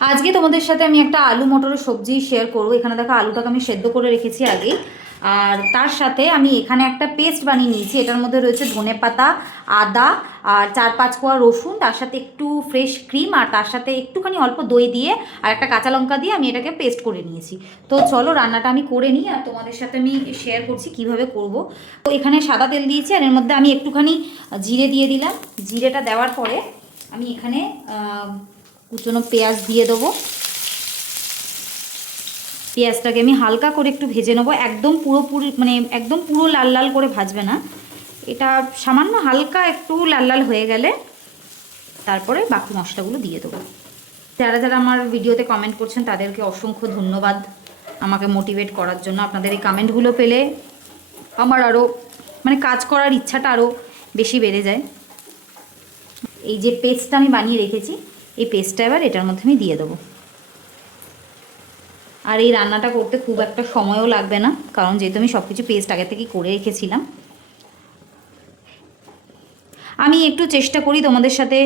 আজকে তোমাদের সাথে আমি একটা আলু মটরের সবজি শেয়ার করবো। এখানে দেখো আলুটাকে আমি সেদ্ধ করে রেখেছি আগে, আর তার সাথে আমি এখানে একটা পেস্ট বানিয়ে নিয়েছি। এটার মধ্যে রয়েছে ধনেপাতা, আদা আর 4-5 কোয়া রসুন, তার সাথে একটু ফ্রেশ ক্রিম, আর তার সাথে একটুখানি অল্প দই দিয়ে আর একটা কাঁচা লঙ্কা দিয়ে আমি এটাকে পেস্ট করে নিয়েছি। তো চলো রান্নাটা আমি করে নিই আর তোমাদের সাথে আমি শেয়ার করছি কিভাবে করব। তো এখানে সাদা তেল দিয়েছি আর এর মধ্যে আমি একটুখানি জিরে দিয়ে দিলাম। জিরেটা দেওয়ার পরে আমি এখানে কুচনো পেঁয়াজ দিয়ে দেবো। পেঁয়াজটাকে আমি হালকা করে একটু ভেজে নেবো, একদম পুরোপুরি মানে একদম পুরো লাল লাল করে ভাজবে না, এটা সামান্য হালকা একটু লাল লাল হয়ে গেলে তারপরে বাকি মশলাগুলো দিয়ে দেবো। যারা যারা আমার ভিডিওতে কমেন্ট করছেন তাদেরকে অসংখ্য ধন্যবাদ আমাকে মোটিভেট করার জন্য। আপনাদের এই কমেন্টগুলো পেলে আমার আরও মানে কাজ করার ইচ্ছাটা আরও বেশি বেড়ে যায়। এই যে পেস্টটা আমি বানিয়ে রেখেছি, এই পেস্টটা এবার এটার মধ্যে আমি দিয়ে দেবো। আর এই রান্নাটা করতে খুব একটা সময়ও লাগবে না, কারণ যেহেতু আমি সব কিছু পেস্ট আগে থেকেই করে রেখেছিলাম। আমি একটু চেষ্টা করি তোমাদের সাথে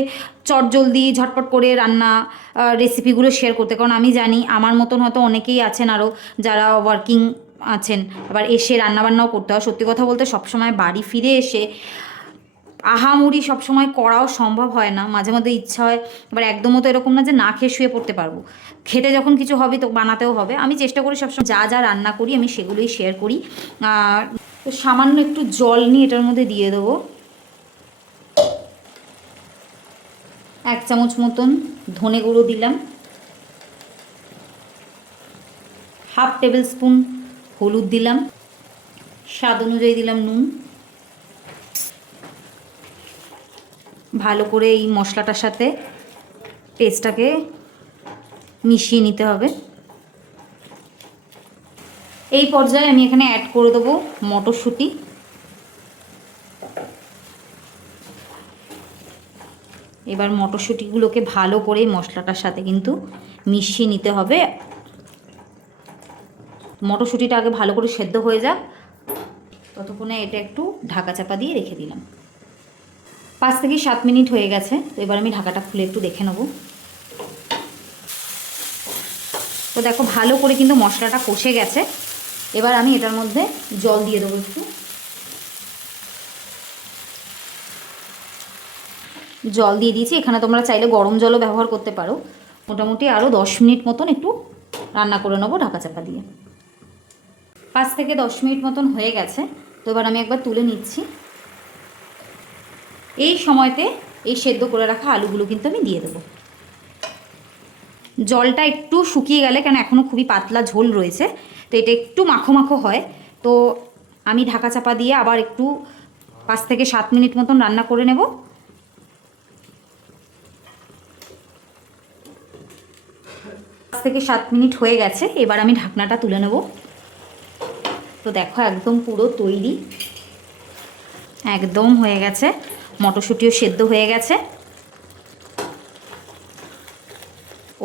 চটজলদি ঝটপট করে রান্না রেসিপিগুলো শেয়ার করতে, কারণ আমি জানি আমার মতন হয়তো অনেকেই আছেন আরও যারা ওয়ার্কিং আছেন, আবার এসে রান্নাবান্নাও করতে হয়। সত্যি কথা বলতে সবসময় বাড়ি ফিরে এসে আহামরি সবসময় করাও সম্ভব হয় না, মাঝে মধ্যে ইচ্ছা হয়। এবার একদমও তো এরকম না যে না খেয়ে শুয়ে পড়তে পারবো, খেতে যখন কিছু হবে তো বানাতেও হবে। আমি চেষ্টা করি সবসময় যা যা রান্না করি আমি সেগুলোই শেয়ার করি। আর তো সামান্য একটু জল নিয়ে এটার মধ্যে দিয়ে দেবো। 1 চামচ মতন ধনে গুঁড়ো দিলাম, 1/2 টেবিল স্পুন হলুদ দিলাম, স্বাদ অনুযায়ী দিলাম নুন। ভালো করে এই মশলাটার সাথে পেস্টটাকে মিশিয়ে নিতে হবে। এই পর্যায়ে আমি এখানে অ্যাড করে দেবো মটরশুঁটি। এবার মটরশুঁটিগুলোকে ভালো করে মশলাটার সাথে কিন্তু মিশিয়ে নিতে হবে। মটরশুঁটিটা আগে ভালো করে সেদ্ধ হয়ে যাক, ততক্ষণে এটা একটু ঢাকা চাপা দিয়ে রেখে দিলাম। 5 থেকে 7 মিনিট হয়ে গেছে। তো এবার আমি ঢাকাটা খুলে একটু দেখে নেব। তো দেখো ভালো করে কিন্তু মশলাটা কষে গেছে। এবার আমি এটার মধ্যে জল দিয়ে দেবো একটু। জল দিয়ে দিয়েছি, এখানে তোমরা চাইলে গরম জলও ব্যবহার করতে পারো। মোটামুটি আরও 10 মিনিট মতন একটু রান্না করে নেবো ঢাকা চাপা দিয়ে। 5 থেকে 10 মিনিট মতন হয়ে গেছে। তো এবার আমি একবার তুলে নিচ্ছি। এই সময়তে এই সেদ্ধ করে রাখা আলুগুলো কিন্তু আমি দিয়ে দেবো। জলটা একটু শুকিয়ে গেলে, কেন এখনও খুবই পাতলা ঝোল রয়েছে, তো এটা একটু মাখো মাখো হয়। তো আমি ঢাকা চাপা দিয়ে আবার একটু 5 থেকে 7 মিনিট মতন রান্না করে নেব। 5 থেকে 7 মিনিট হয়ে গেছে। এবার আমি ঢাকনাটা তুলে নেব। তো দেখো একদম পুরো তৈরি, একদম হয়ে গেছে। মটরশুঁটিও সেদ্ধ হয়ে গেছে।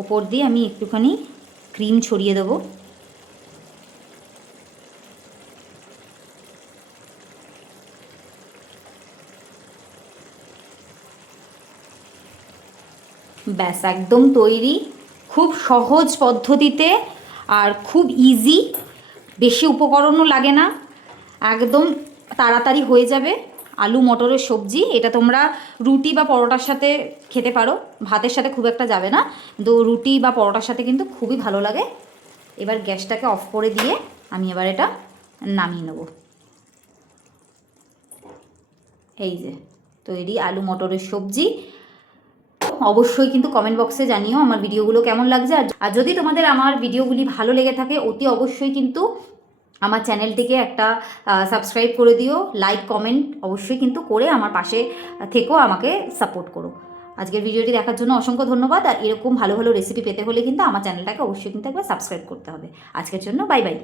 ওপর দিয়ে আমি একটুখানি ক্রিম ছড়িয়ে দেবো। ব্যাস একদম তৈরি, খুব সহজ পদ্ধতিতে আর খুব ইজি, বেশি উপকরণও লাগে না, একদম তাড়াতাড়ি হয়ে যাবে আলু মটরের সবজি। এটা তোমরা রুটি বা পরোটার সাথে খেতে পারো, ভাতের সাথে খুব একটা যাবে না, কিন্তু রুটি বা পরোটার সাথে কিন্তু খুবই ভালো লাগে। এবার গ্যাসটাকে অফ করে দিয়ে আমি এবার এটা নামিয়ে নেব। এই যে তৈরি আলু মটরের সবজি। অবশ্যই কিন্তু কমেন্ট বক্সে জানিও আমার ভিডিওগুলো কেমন লাগছে। আর যদি তোমাদের আমার ভিডিওগুলি ভালো লেগে থাকে অতি অবশ্যই কিন্তু আমার চ্যানেলটিকে একটা সাবস্ক্রাইব করে দিও, লাইক কমেন্ট অবশ্যই কিন্তু করে আমার পাশে থেকেও আমাকে সাপোর্ট করো। আজকের ভিডিওটি দেখার জন্য অসংখ্য ধন্যবাদ। আর এরকম ভালো ভালো রেসিপি পেতে হলে কিন্তু আমার চ্যানেলটাকে অবশ্যই কিন্তু একবার সাবস্ক্রাইব করতে হবে। আজকের জন্য বাই বাই।